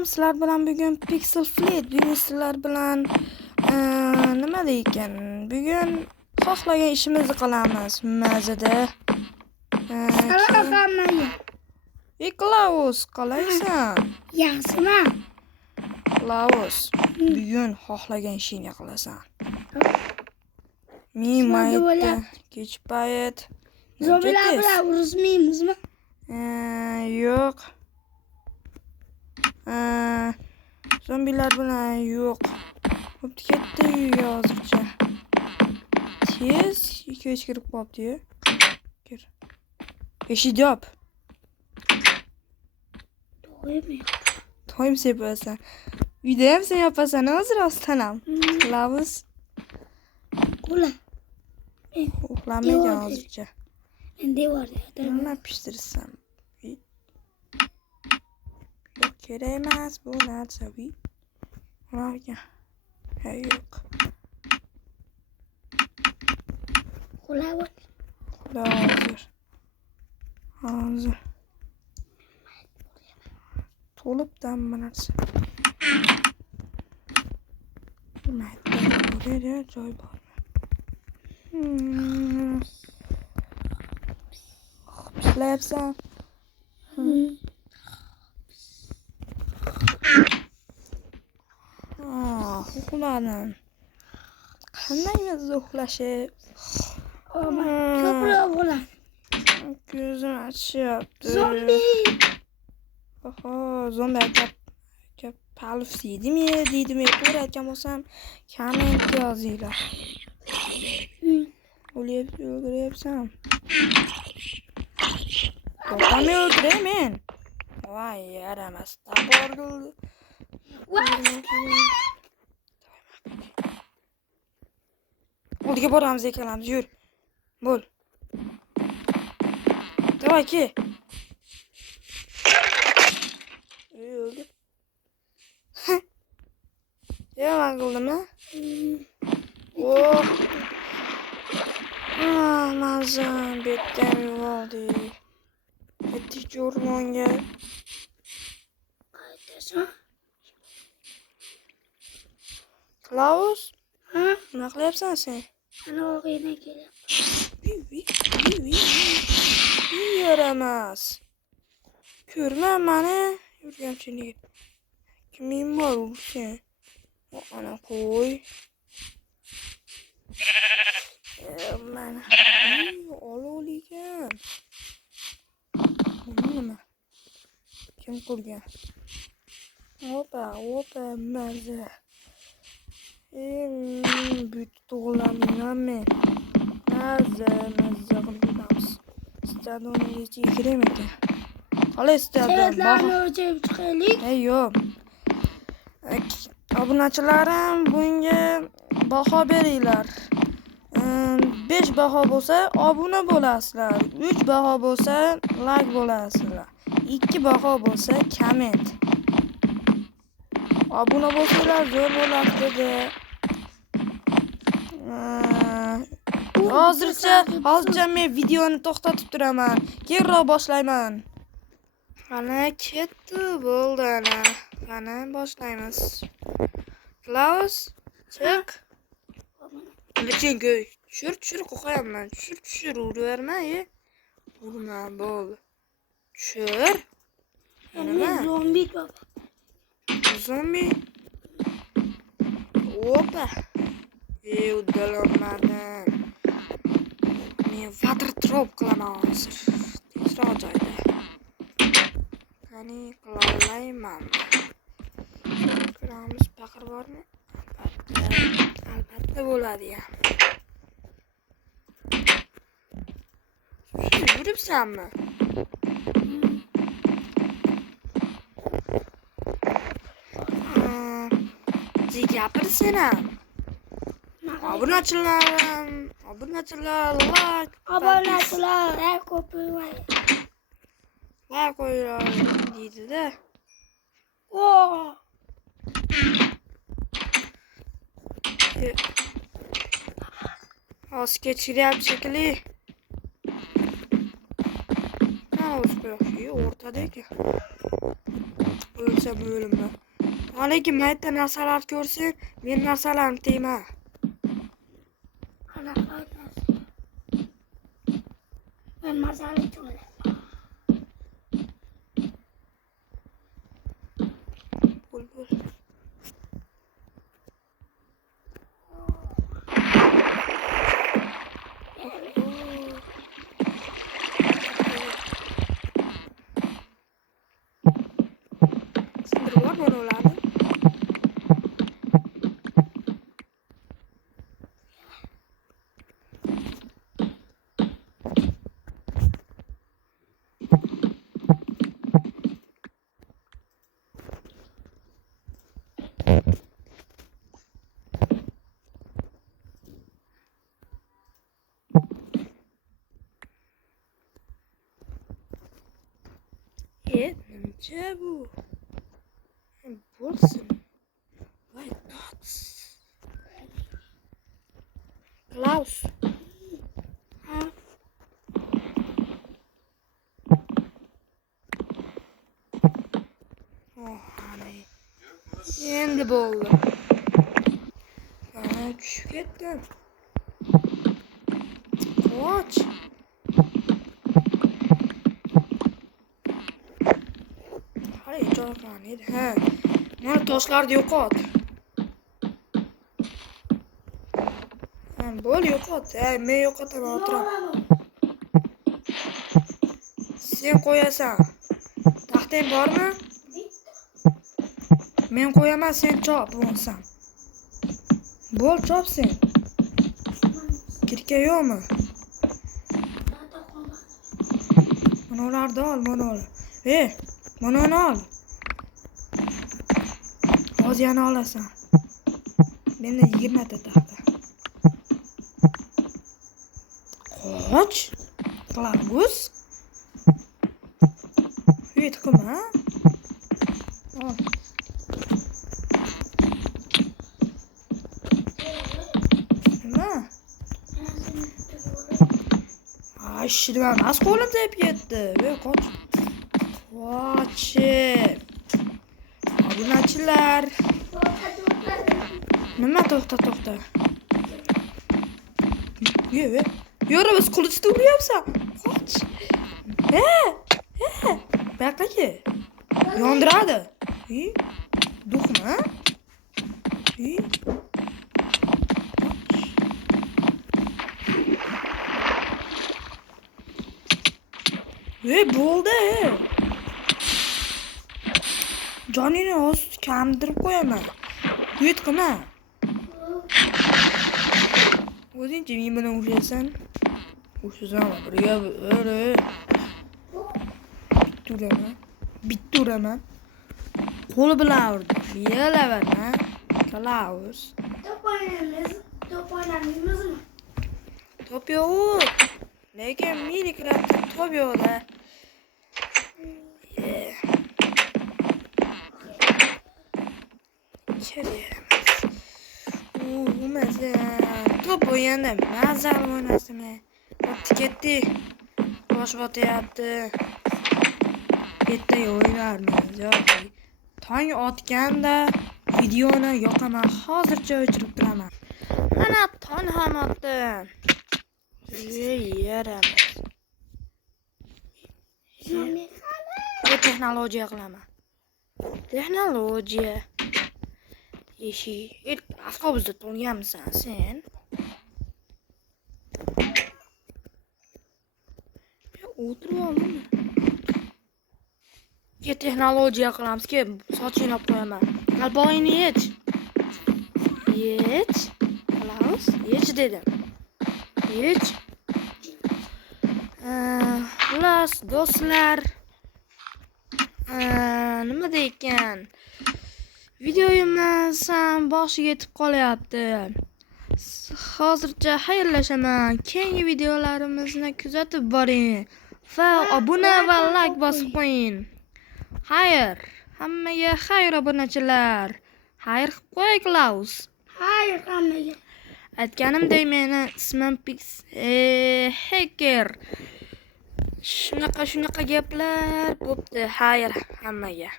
Assalomu alaykum. Sizlar bilan bugun Pixel Fleet bugun sizlar bilan nima deykan? Bugun xohlagan ishimizni qilamiz. Mazada. Salom. Klaus, qalaysan? Yaxshiman. Klaus, bugun xohlagan ishingni qilasan. Men mayda kech payt Zombilar bilan urushmaymizmi? Yo'q. Zombilar bilan yo'q. Bo'pti, ketdi uyga hozircha. Tez kech kirib qolibdi-yu. Kir. Eshik yop. To'yim sepasan. Uyda ham sen yopasan, hozir rostdan ham. Klaus. Uxla. Uxlamaydi hozircha. Men devorda Nima pishtirsam? Yo'q, kerak emas bu narsa. Ularga. Yo'q. uxla. Hozir. To'libdan bu narsa. Mayda joy bor. Ishlayapsan? Uxladim. Qanday mezza uxlashib? Ko'proq uxla. Ko'zim achishyapti. Zombi. Zombi akab palif deydimi? To'g'ri aytgan bo'lsam, komment yozinglar. O'ldiryapsan. To'xtamay o'ldiray men. Voy, yaramas. Taborgul. Oldiga boramiz ekanamiz, yur. Bo'l. Davay ke. O'ldi. Yaman qildimi? Oh. Mazam betdan yuvaldi. Ketdik o'rmonga. Qaytasan? Klaus, Ha? nima qilyapsan sen? Ana o'g'ina kelyapti. Yaramas. Ko'rma mani yurganchilik. Kiming bor u sen? Ana qo'y. Mana olovligan. Nima? Kim qurgan? Opa, maza. Büyük doğulanmıyor men. Maza qilamiz. Stadionga yetib kirmaydi. Qalay stadion? Savatlarni o'chirib chiqaylik. Yo'q. Obunachilarim bunga baho beringlar. 5 baho bo'lsa obuna bo'lasizlar. 3 baho bo'lsa like bo'lasizlar. 2 baho bo'lsa komment. Obuna bo'lsanglar zo'r bo'ladi dedi. Hozircha men videoni to'xtatib turaman. Keyinroq boshlayman. Ana ketdi, bo'ldi ana. Qani boshlaymiz. Klaus, chiq. Lekin tushir qo'yayapman. Tushir uraverma, urma, bo'ldi. Tushir. Nima? Zombi. Opa. Uddalanmadim. Men water drop qilaman hozir. Tezroq joyda. Qani qilayman. Ko'ramiz, paqir bormi? Albatta bo'ladi ya. Yuribsanmi? Gapirsin ham. Obunachilar like ko'payay. Like qo'yinglar deydi-da. Hozir kechiryapti shekilli. Qani o'rtada ekan. O'lsam o'limman. Lekin mayda narsalar ko'rsang, men narsalarimni tegma. Qanaqa narsa? Men masala cho'laman. Bo'l. Sindirib bor mana ularni. Nimcha bu? Bo'lsin. Voy, tots. Klaus. Ha? Ana. Endi bo'ldi. Ana tushib ketdim. Qoch. Hali joyman edi. Ha. Mana toshlarni yo'qot. Bo'l yo'qot. Men yo'qotaman, o'tiraman. Sen qo'yasan. Taxtang bormi? Men qo'yaman, sen chop bo'lsan. Bo'l chop sen. Kirka yo'qmi? Mana ularni ol, mana ol. Mana ol. Hozir yana olasan. Menda 20 ta taxta. Qoch. Klaus. Yetqima. Ol. Nima? Shirva emas, qo'lim tegib ketdi. Qoch. Qoch. Obunachilar. Nima to'xta. Yora biz qilichda uryapsan. Qoch. Baqachi. Yondiradi. Duxma. Bo'ldi. Jonini o'z kamdirib qo'yaman. Yetqima. O'zingchi men bilan uryasan. O'shasan birga bitta uraman. Qo'li bilan urdi. Yelaverma. Klaus. Top o'ynamizmi? Top yo'q. Lekin Minecraftda top yo'q-da. Top o'yinda mazali o'ynasam. Ketdi. Bosh botyapti. Bitta o'ynarmiz yoki. Tong otganda videoni yoqaman. Hozircha o'chirib turaman. Mana tong ham otdi. Yaramas. Texnologiya qilaman. Texnologiya. Eshik. Avtobusda to'lganmisan sen? O'tirib oldim. Texnologiya qilamiz, sochingni olib qo'yaman. Qalbog'ingni yech. Klaus, yech dedim. Yech. Xullas, do'stlar. Nima deykan? Videoyimiz ham boshiga yetib qolyapti. Hozircha xayrlashaman. Keyingi videolarimizni kuzatib boring va obuna va like bosib qo'ying. Xayr, hammaga xayr obunachilar. Xayr qilib qo'y Klaus. Xayr hammaga. Aytganimdek meni ismim Pix Hacker. Shunaqa gaplar bo'pti. Xayr hammaga.